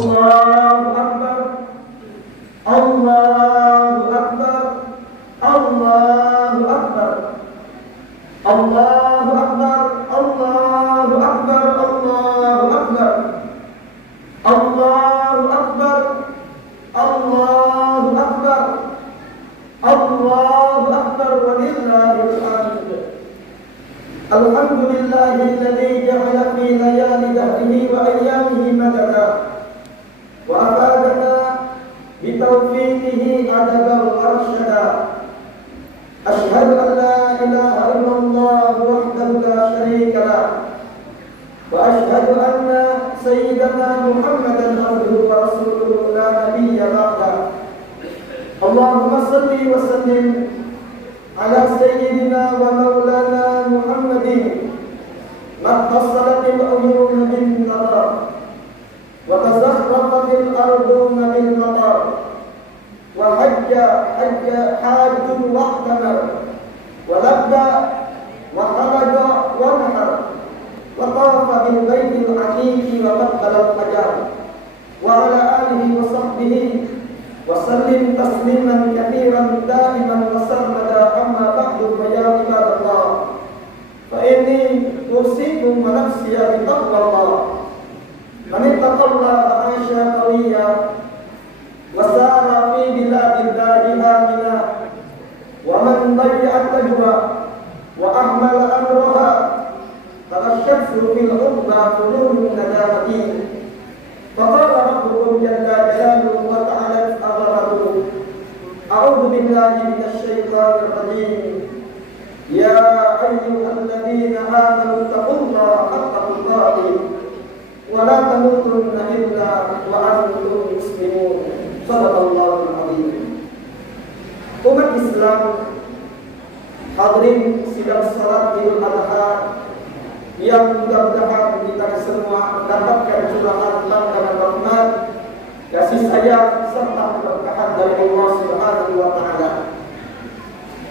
Allahu Akbar, Allahu Akbar, Allahu Akbar, Allahu Akbar, Allahu Akbar, Allahu Akbar, Allahu Akbar, Allahu Akbar, Allahu Akbar, walillahil hamd. Alhamdulillahilladzi ja'ala fi layali dahrihi wa ayyamihi madada wa afadana bi tawfiqihi adaban wa arsyada. Asyhadu an la ilaha illallah wahdahu la syarika lah wa asyhadu anna sayyidana Muhammadan abduhu wa rasuluhu la nabiyya ba'da. Allahumma salli wa sallim ala sayyidina wa maulana Muhammadin ma tasalatil uyun bin nadar wa tazakhrafatil ardu bil matar wa hajjun wa'tamar wa labba wa khalaqa wa nahar wa tafa bil baitil atiq wa qabbala al-hajar wa ala alihi wa sahbihi wa sallim tasliman katsiran daiman wa sarmada. Amma ba'du, fa ya ibadallah, fa inni usikum wa nafsi bi taqwallah. Man ittaqallaha aisha qawiyya wa sara fi biladillahi amina wa man dayya'a tajwa wa ahmala amraha tarashshafu fil urba qulubun nadamati. Faqala rabbukum jalla jalaluhu wa ta'ala aghlabuhu. A'udzu billahi minasy syaithanir rajim. Ya ayyuhalladzina amanu taqullaha haqqa tuqatih wa la tamutunna illa wa antum muslimun. Shadaqallahul azim. Umat Islam hadirin sidang salat Idul Adha yang mudah-mudahan kita semua mendapatkan curahan dan rahmat, kasih sayang serta keberkahan dari Allah Subhanahu wa taala.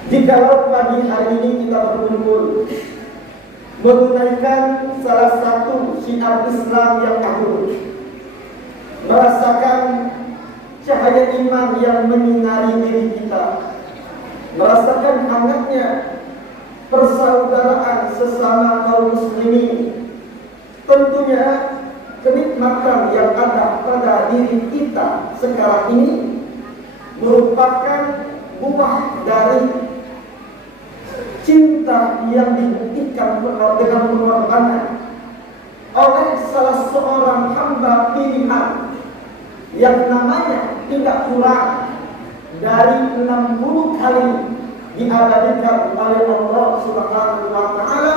Jikalau pagi hari ini kita berkumpul menunaikan salah satu syiar Islam yang agung, merasakan cahaya iman yang menyinari diri kita, merasakan hangatnya persaudaraan sesama kaum muslimin, tentunya kenikmatan yang ada pada diri kita sekarang ini merupakan buah dari cinta yang dibuktikan dengan pengorbanan oleh salah seorang hamba pilihan yang namanya tidak kurang dari 60 kali diabadikan oleh Allah Subhanahu wa taala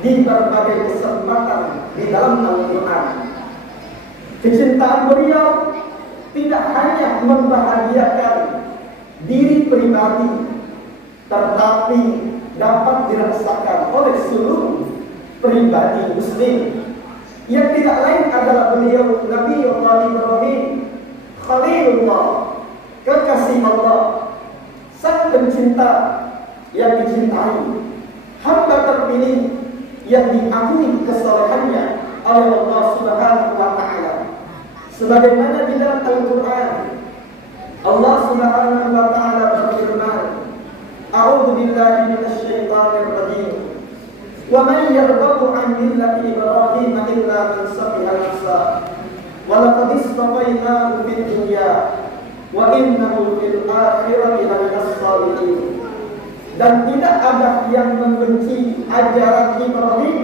di berbagai kesempatan di dalam Al-Qur'an. Kecintaan beliau tidak hanya membahagiakan diri pribadi, tetapi dapat dirasakan oleh seluruh pribadi muslim. Yang tidak lain adalah beliau Nabi Allah Ibrahim Khalilullah, kekasih Allah, sang pencinta yang dicintai, hamba terpilih yang diakui kesalehannya oleh Allah Subhanahu wa taala. Sebagaimana di dalam Al-Qur'an Allah Subhanahu wa taala berfirman, A'udzu billahi minasy syaithanir rajim. Wa man yarghabu 'an millati Ibrahim illa man safiha nafsa wa laqad istafainahu fid dunya wa innahu fil akhirati laminas shalihin. Dan tidak ada yang membenci ajaran Ibrahim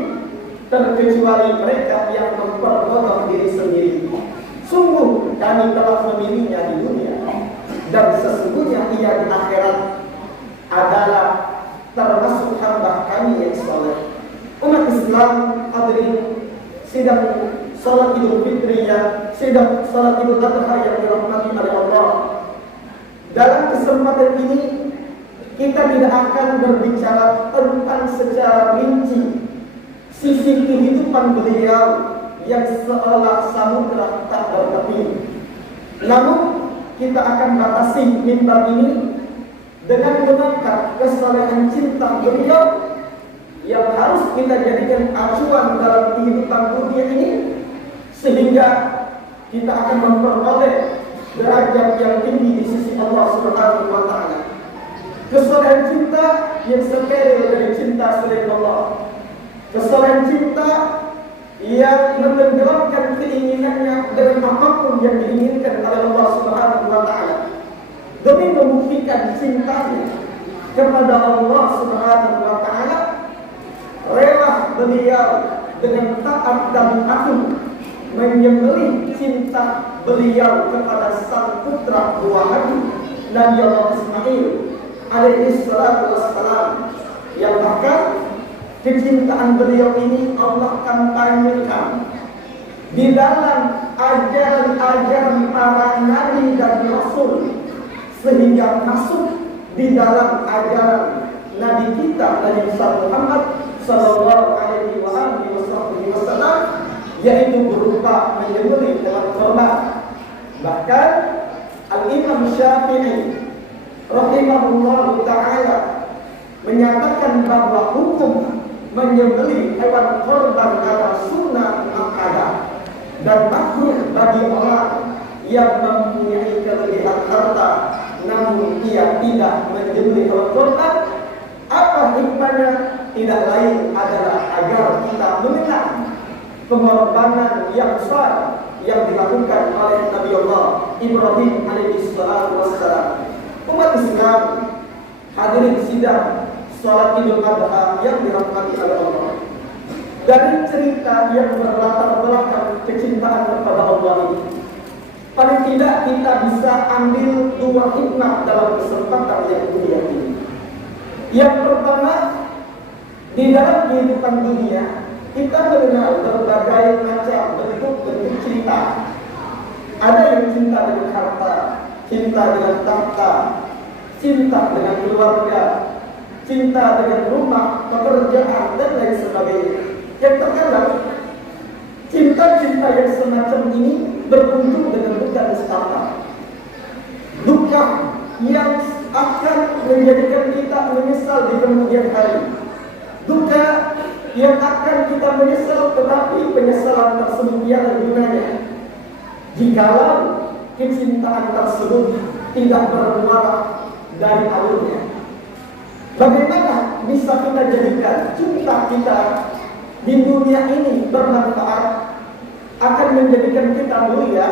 terkecuali mereka yang memperbodoh diri sendiri. Sungguh kami telah memilihnya di dunia, dan sesungguhnya ia di akhirat adalah termasuk hamba kami yang saleh. Umat Islam hadirin sidang salat Idul Fitriyah, sidang salat Idul Adha yang dirahmati oleh Allah. Dalam kesempatan ini kita tidak akan berbicara tentang secara rinci sisi kehidupan beliau yang seolah samudra tak bertepi. Namun kita akan batasi mimbar ini dengan mengangkat kesalehan cinta beliau yang harus kita jadikan acuan dalam kehidupan dunia ini, sehingga kita akan memperoleh derajat yang tinggi di sisi Allah Subhanahu wa taala. Kesalahan cinta yang steril dari cinta selain Allah. Kesalahan cinta yang menenggelamkan keinginannya dengan apapun yang diinginkan oleh Allah Subhanahu wa taala. Demi membuktikan cintanya kepada Allah Subhanahu wa taala, rela beliau dengan taat dan patuh menyembelih cinta beliau kepada sang putra buah Nabi Allah Ismail alaihi salatu wassalam, yang bahkan kecintaan beliau ini Allah kampanyekan di dalam ajaran-ajaran para nabi dan rasul, sehingga masuk di dalam ajaran Nabi kita Nabi Muhammad sallallahu alaihi wasallam, yaitu berupa menyembelih dengan korban. Bahkan Al-Imam Syafi'i rahimahullah ta'ala menyatakan bahwa hukum menyembelih hewan korban adalah sunnah muakkadah dan makruh bagi orang yang mempunyai kelebihan harta namun ia tidak menyembelih hewan korban. Apa hikmahnya? Tidak lain adalah agar kita mengenal pengorbanan yang besar yang dilakukan oleh Nabi Allah Ibrahim alaihi salatu wassalam. Umat Islam hadirin sidang salat Idul Adha yang dirahmati oleh Allah. Dari cerita yang berlatar belakang kecintaan kepada Allah ini, paling tidak kita bisa ambil dua hikmah dalam kesempatan yang mulia ini. Yang pertama, di dalam kehidupan dunia kita mengenal berbagai macam bentuk cinta. Ada yang cinta dengan harta, cinta dengan tahta, cinta dengan keluarga, cinta dengan rumah, pekerjaan, dan lain sebagainya. Yang terkadang cinta-cinta yang semacam ini berujung dengan duka nestapa, duka yang akan menjadikan kita menyesal di kemudian hari, duka yang akan kita menyesal, tetapi penyesalan tersebut tiada gunanya jikalau kecintaan tersebut tidak bermuara dari awalnya. Bagaimana bisa kita jadikan cinta kita di dunia ini bermanfaat, akan menjadikan kita mulia,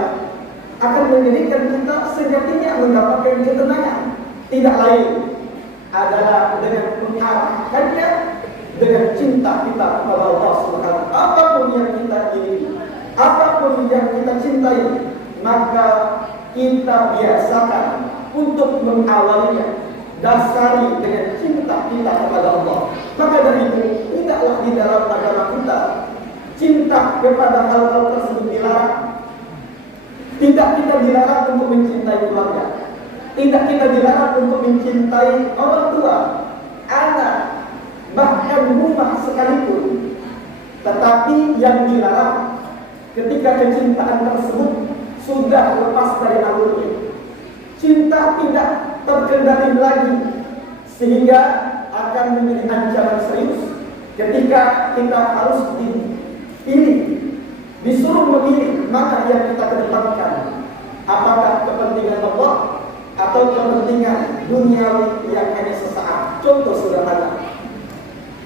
akan menjadikan kita sejatinya mendapatkan ketenangan? Tidak lain adalah dengan mengarahkannya dengan cinta kita kepada Allah Subhanahu. Apapun yang kita ingini, apapun yang kita cintai, maka kita biasakan untuk mengawalinya, dasari dengan cinta kita kepada Allah. Maka dari itu, tidaklah di dalam agama kita cinta kepada hal-hal tersebut dilarang. Tidak kita dilarang untuk mencintai keluarga, tidak kita dilarang untuk mencintai orang tua, anak, bahkan rumah sekalipun. Tetapi yang dilarang ketika kecintaan tersebut sudah lepas dari alurnya, cinta tidak terkendali lagi, sehingga akan menjadi ancaman serius ketika kita harus dipilih, disuruh memilih mana yang kita kedepankan, apakah kepentingan Allah atau kepentingan duniawi yang hanya sesaat. Contoh sederhana,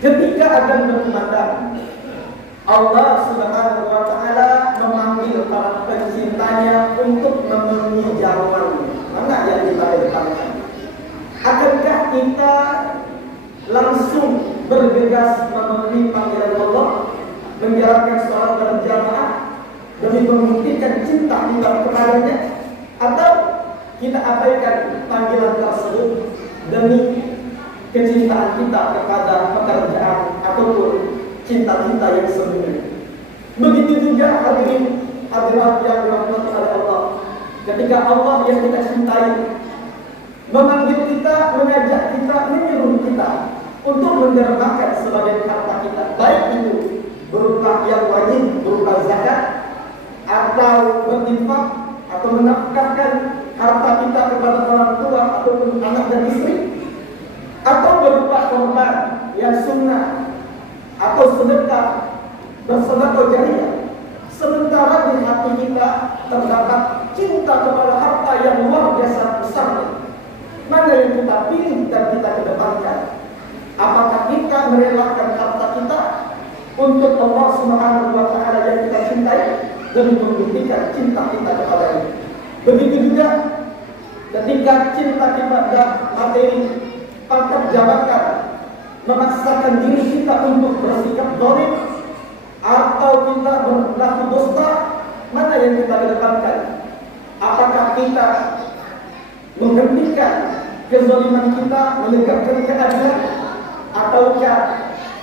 ketika akan berkumandang, Allah Subhanahu wa ta'ala memanggil para pencintanya untuk memenuhi jawabannya. Mana yang kita kedepankan? Akankah kita langsung bergegas memenuhi panggilan Allah, menjalankan sholat berjamaah demi membuktikan cinta kita kepadanya, atau kita abaikan panggilan tersebut demi kecintaan kita kepada pekerjaan ataupun cinta-cinta yang sembunyi? Begitu juga hadirin hadirat yang dirahmati oleh Allah, ketika Allah yang kita cintai memanggil kita, mengajak kita, menyuruh kita untuk mendermakan sebagian harta kita, baik itu berupa yang wajib, berupa zakat, atau berinfak, atau menafkahkan harta kita kepada orang tua ataupun anak dan istri, atau berupa korban yang sunnah atau sedekah, bersedekah jariah. sementara di hati kita terdapat cinta kepada harta yang luar biasa besarnya. Mana yang kita pilih dan kita kedepankan? Apakah kita merelakan harta kita untuk Allah Subhanahu wa Ta'ala yang kita cintai demi membuktikan cinta kita kepadanya? Begitu juga ketika cinta kita pada materi, pangkat jabatan, memaksakan diri kita untuk bersikap zalim atau kita berlaku dusta, mana yang kita kedepankan? Apakah kita menghentikan kezaliman kita, menegakkan keadilan, ataukah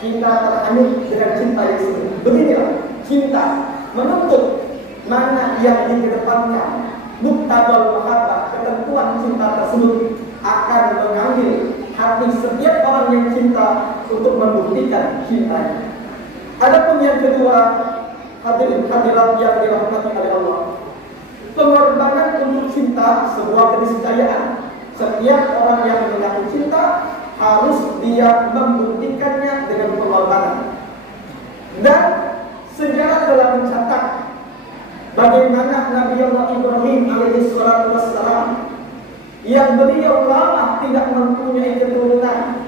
kita terhanyut dengan cinta yang semu? Beginilah cinta menuntut mana yang dikedepankan. Muqtadal mahabbah, ketentuan cinta tersebut akan mengambil hati setiap orang yang cinta untuk membuktikan cintanya. Adapun yang kedua, hadirin hadirat yang dirahmati oleh Allah, pengorbanan untuk cinta sebuah keniscayaan. Setiap orang yang mengaku cinta harus dia membuktikannya dengan pengorbanan. Dan sejarah telah mencatat bagaimana Nabi Allah Ibrahim alaihissalam yang beliau lama tidak mempunyai keturunan,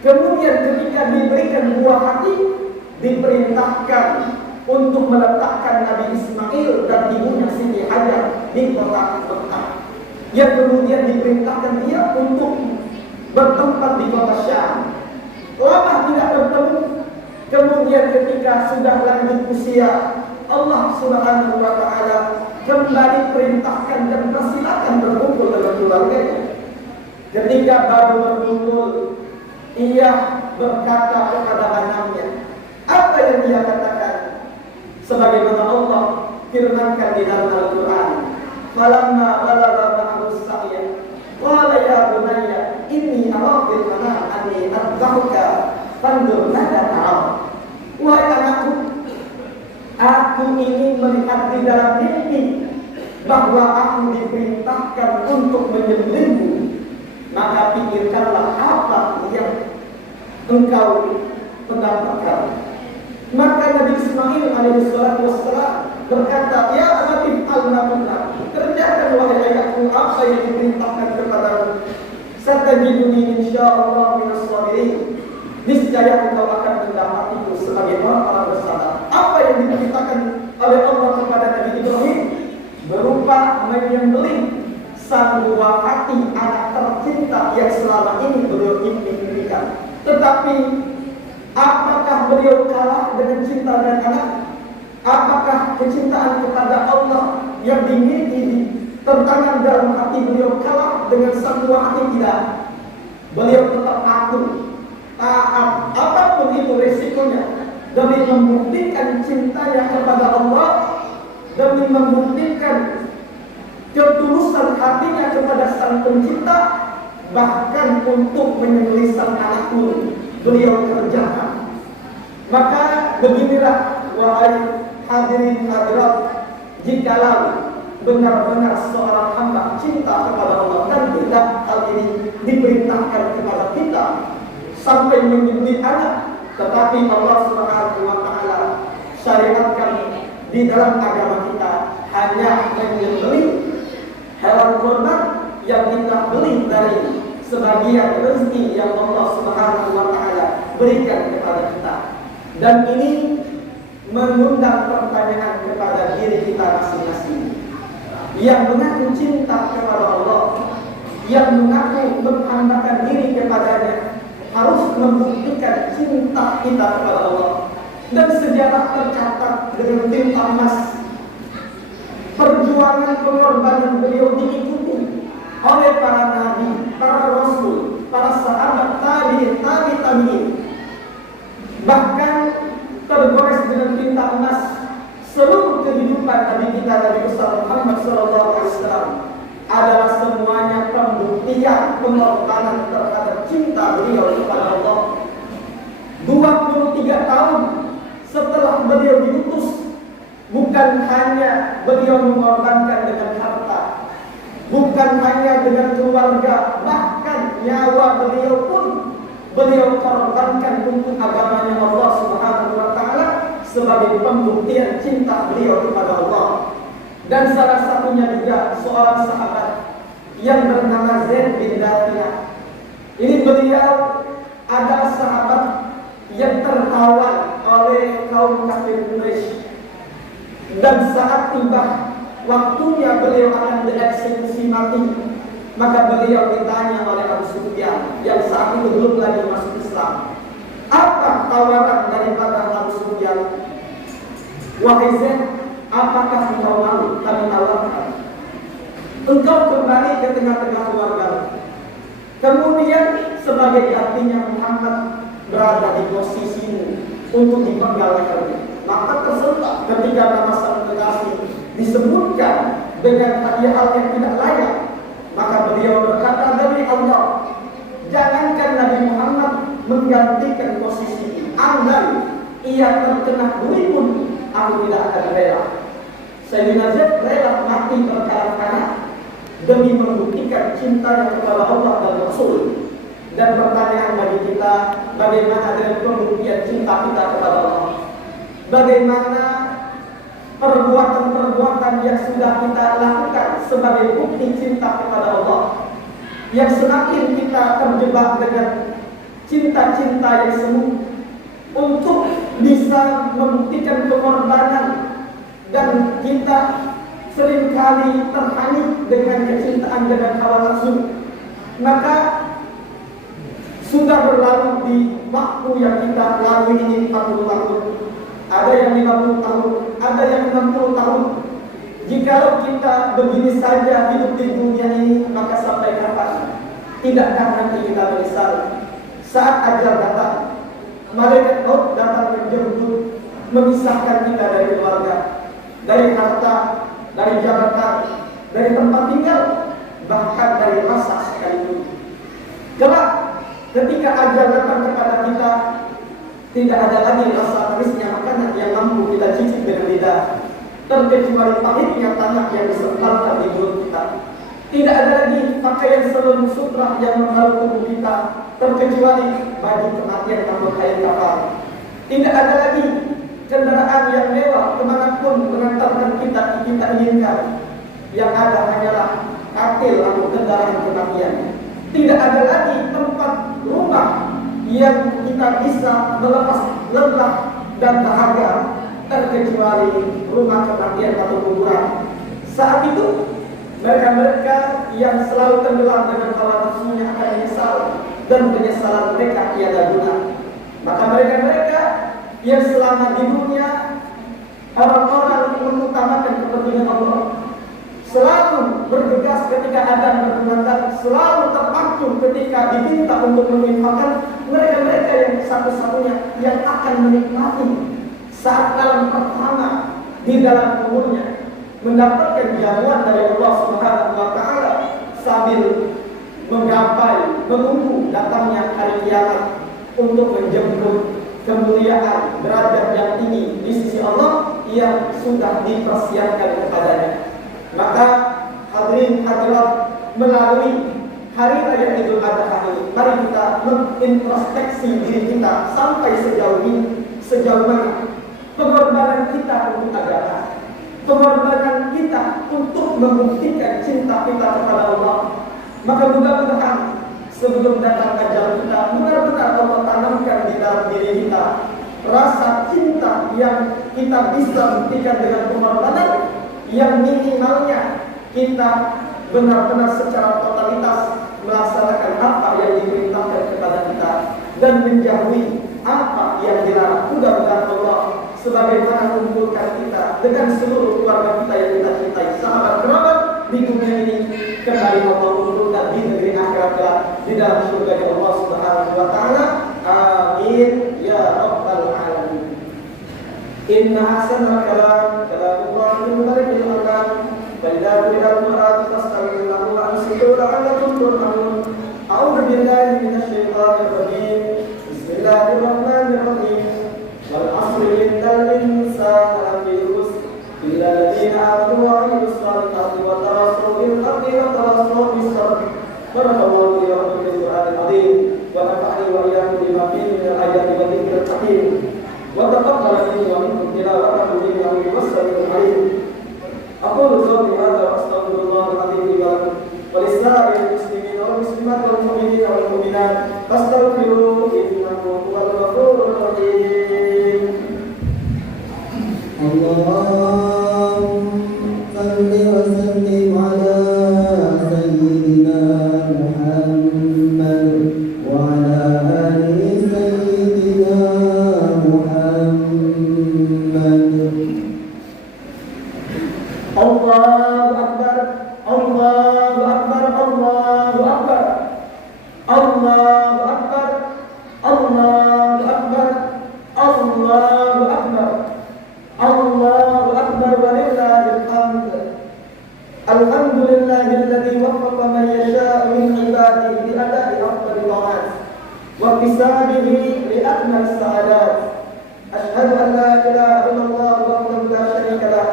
kemudian ketika diberikan buah hati, diperintahkan untuk meletakkan Nabi Ismail dan ibunya Siti Hajar di kota Mekah, yang kemudian diperintahkan dia untuk bertempat di kota Syam. Lama tidak bertemu, kemudian ketika sudah lanjut usia, Allah Subhanahu wa Ta'ala kembali perintahkan dan persilakan berkumpul dengan keluarganya. Ketika baru berkumpul, ia berkata kepada anaknya, apa yang dia katakan? Sebagaimana Allah firmankan di dalam Al-Quran, falamma balagha ma'ahu as-sa'ya qala ya bunayya inni ara fil manam anni adbahuka fanzur madza ta'am. Wahai anakku, aku ini melihat di dalam mimpi bahwa aku diperintahkan untuk menyembelihmu, maka pikirkanlah apa yang engkau pendapatkan. Maka Nabi Ismail alaihissalam berkata, ya abati al-nabuna, kerjakan wahai ayahku apa yang diperintahkan kepadamu. Satajiduni insyaallah minas sabirin, niscaya engkau akan mendapatiku sebagai orang bersabar. Apa yang diperintahkan oleh Allah kepada Nabi Ibrahim berupa menyembelih sang buah hati anak tercinta yang selama ini beliau impikan. Tetapi apakah beliau kalah dengan cinta dan anak? Apakah kecintaan kepada Allah yang dimiliki di tertanam dalam hati beliau kalah dengan sang buah hati? Tidak. Beliau tetap patuh, taat, apapun itu resikonya, demi membuktikan cintanya kepada Allah, demi membuktikan ketulusan hatinya kepada sang pencipta, bahkan untuk menyembelih sang anak pun beliau kerjakan. Maka beginilah wahai hadirin hadirat, jikalau benar-benar seorang hamba cinta kepada Allah, dan tidak hal ini diperintahkan kepada kita sampai menyembelih anak, tetapi Allah Subhanahu wa Ta'ala syariatkan di dalam agama kita hanya menyembelih hewan kurban yang kita beli dari sebagian rezeki yang Allah Subhanahu wa Ta'ala berikan kepada kita. Dan ini mengundang pertanyaan kepada diri kita masing-masing yang mengaku cinta kepada Allah, yang mengaku menghambakan diri kepadanya, harus membuktikan cinta kita kepada Allah. Dan sejarah tercatat dengan tinta emas, perjuangan pengorbanan beliau diikuti oleh para nabi, para rasul, para sahabat, tabi'in, tabi'in. Bahkan tergores dengan tinta emas seluruh kehidupan Nabi kita, Nabi besar Muhammad SAW, adalah semuanya pembuktian pengorbanan terhadap cinta beliau kepada Allah. 23 tahun setelah beliau diutus, bukan hanya beliau mengorbankan dengan harta, bukan hanya dengan keluarga, bahkan nyawa beliau pun beliau korbankan untuk agamanya Allah Subhanahu wa Ta'ala, sebagai pembuktian cinta beliau kepada Allah. Dan salah satunya juga seorang sahabat yang bernama Zaid bin Dathiyah. Ini beliau adalah sahabat yang tertawan oleh kaum kafir Quraisy. Dan saat tiba waktunya beliau akan dieksekusi mati, maka beliau ditanya oleh Abu Sufyan yang saat itu belum lagi masuk Islam, apa tawaran daripada Abu Sufyan? Wahai Zaid, apakah engkau mau kami tawarkan? Engkau kembali ke tengah-tengah keluarga. Kemudian sebagai gantinya Muhammad berada di posisimu untuk dipenggal lehernya. Maka tersentak ketika nama sang kekasih disebutkan dengan hal yang tidak layak. Maka beliau berkata, demi Allah, jangankan Nabi Muhammad menggantikan posisi andai ia terkena duri pun, aku tidak akan rela. Sayyidina Zaid rela mati berkarat-karat demi membuktikan cintanya kepada Allah dan Rasul. Dan pertanyaan bagi kita, bagaimana dengan pembuktian cinta kita kepada Allah? Bagaimana perbuatan-perbuatan yang sudah kita lakukan sebagai bukti cinta kepada Allah? Yang semakin kita terjebak dengan cinta-cinta yang semu untuk bisa membuktikan pengorbanan, dan kita seringkali terhanyut dengan kecintaan dengan hawa nafsu, maka sudah berlalu di waktu yang kita lalui ini 40 tahun, ada yang 50 tahun, ada yang 60 tahun. Jikalau kita begini saja hidup di dunia ini, maka sampai kapan? Tidakkah nanti kita menyesal saat ajal datang, malaikat maut datang menjemput, memisahkan kita dari keluarga, dari harta, dari jabatan, dari tempat tinggal, bahkan dari masa sekalipun. Kelak ketika ajal datang kepada kita, tidak ada lagi rasa manisnya makanan yang mampu kita cicip dengan lidah, terkecuali pahitnya tanah yang disebarkan di mulut kita. Tidak ada lagi pakaian seluruh sutra yang membalut tubuh kita, terkecuali baju kematian tanpa kain kafan. Tidak ada lagi kendaraan yang mewah kemanapun mengantarkan kita inginkan. Yang ada hanyalah katil atau kendaraan kematian. Tidak ada lagi tempat rumah yang kita bisa melepas lelah dan dahaga, terkecuali rumah kematian atau kuburan. Saat itu mereka yang selalu tenggelam dengan hawa nafsunya akan menyesal, dan penyesalan mereka tiada guna. Maka mereka yang selama di dunia orang-orang mengutamakan kepentingan Allah, selalu bergegas ketika ada berkenan, selalu terpaku ketika diminta untuk menginfakkan, mereka yang satu-satunya yang akan menikmati saat alam pertama di dalam umurnya, mendapatkan jamuan dari Allah Subhanahu wa taala sambil menggapai, menunggu datangnya hari kiamat untuk menjemput kemuliaan derajat yang tinggi di sisi Allah yang sudah dipersiapkan kepadanya. Maka hadirin hadirat, melalui hari raya Idul Adha ini, mari kita mengintrospeksi diri kita sampai sejauh ini, sejauh mana pengorbanan kita untuk agama, pengorbanan kita untuk membuktikan cinta kita kepada Allah. Maka mudah-mudahan sebelum datang ajal kita, benar-benar Allah tanamkan di dalam diri kita rasa cinta yang kita bisa buktikan dengan pengorbanan, yang minimalnya kita benar-benar secara totalitas melaksanakan apa yang diperintahkan kepada kita dan menjauhi apa yang dilarang. Mudah-mudahan Allah sebagaimana mengumpulkan kita dengan seluruh keluarga kita yang kita cintai, sahabat kerabat di dunia ini, kembali Allah mengumpulkan di negeri akhirat di dalam surga Allah Subhanahu wa taala. Amin ya rabbal alamin. Inna ahsanal kalam kalamullah min barakil alam. فإذا قرئ القرآن فاستمعوا له وأنصتوا لعلكم ترحمون. أعوذ بالله من الشيطان الرجيم. بسم الله الرحمن الرحيم. والعصر إن الإنسان لفي خسر إلا الذين آمنوا وعملوا الصالحات وتواصوا بالحق وتواصوا بالصبر. بارك الله لي ولكم في القرآن العظيم ونفعني وإياكم بما فيه من الآيات والذكر الحكيم وتقبل مني ومنكم ولسائر المسلمين والمسلمات والمؤمنين والمؤمنات فاستغفروه إنه هو الغفور الرحيم. اللهم صل وسلم على سيدنا محمد وعلى آل سيدنا محمد. الله أكبر الله أكبر الله أكبر الله أكبر الله أكبر الله أكبر الله أكبر ولله الحمد. الحمد لله الذي وفق من يشاء من عباده لأداء أفضل الطاعات واكتسابه لأكمل السعادات. أشهد أن لا إله إلا الله وحده لا شريك له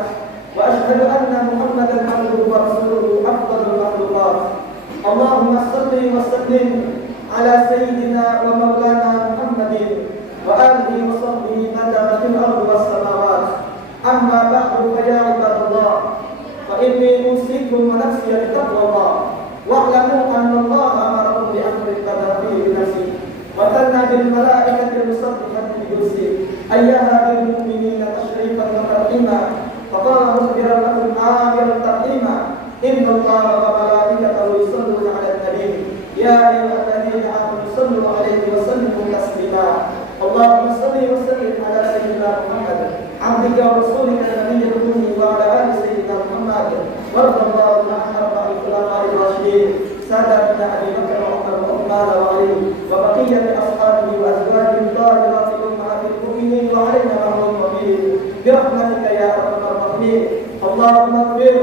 وأشهد أن محمدا عبده ورسوله أفضل المخلوقات. اللهم صل وسلم على سيدنا ومولانا محمد وآله وصحبه ما دامت الأرض والسماوات. أما بعد فيا عباد الله فإني أوصيكم ونفسي بتقوى الله واعلموا أن الله أمركم بأمر بدأ فيه بنفسه وثنى بالملائكة المسبحة بقدسه أيها بالمؤمنين تشريفا وترحيما فقال مخبرا لكم آمرا تقييما إن الله وملائكته يصلون على النبي يا أيها الذين آمنوا صلوا عليه وسلموا تسليما. اللهم صل وسلم على سيدنا محمد عبدك ورسولك النبي الأمي وعلى آل سيدنا محمد وارض اللهم عن أربع الخلفاء الراشدين سادتنا أبي بكر وعمر وعثمان وعلي وبقية أصحابه وأزواجه الطاهرات أمهات المؤمنين وعلينا معهم وبهم برحمتك يا أرحم الراحمين. اللهم اغفر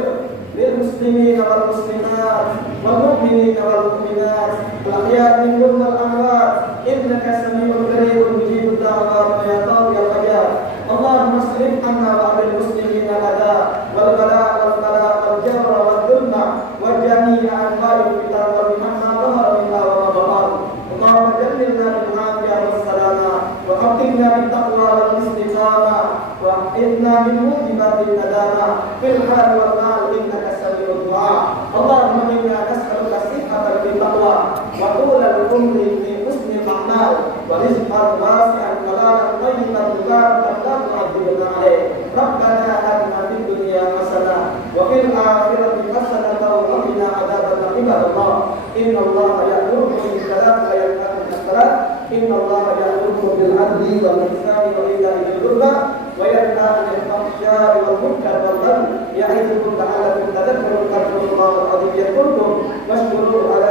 للمسلمين والمسلمات والمؤمنين والمؤمنات الأحياء منهم والأموات إنك سميع قريب مجيب الدعوات يا قاضي الحاجات. اللهم اصرف عنا وعن المسلمين الأذى والبلاء والبلاء والجور والظلم وجميع أنواع الفتن ومن ما ظهر منها وما بطن. اللهم جللنا بالعافية والسلامة وحققنا بالتقوى والاستقامة وإنا من موجبات الندامة في الحال والمال إنك سميع الدعاء. اللهم إنا نسألك الصحة في التقوى وطول العمر في حسن الأعمال ورزقا واسعا حلالا طيبا مباركا لا تعذبنا عليه. ربنا آتنا في الدنيا حسنة وفي الآخرة حسنة وقنا عذاب النار. عباد الله إن الله يأمركم بالصلاة وينهى عن الصلاة إن الله يأمركم بالعدل والإحسان وإيتاء ذي القربى وينهى عن الفحشاء والمنكر والبغي يعظكم لعلكم تذكرون. اذكروا الله العظيم يذكركم واشكروه على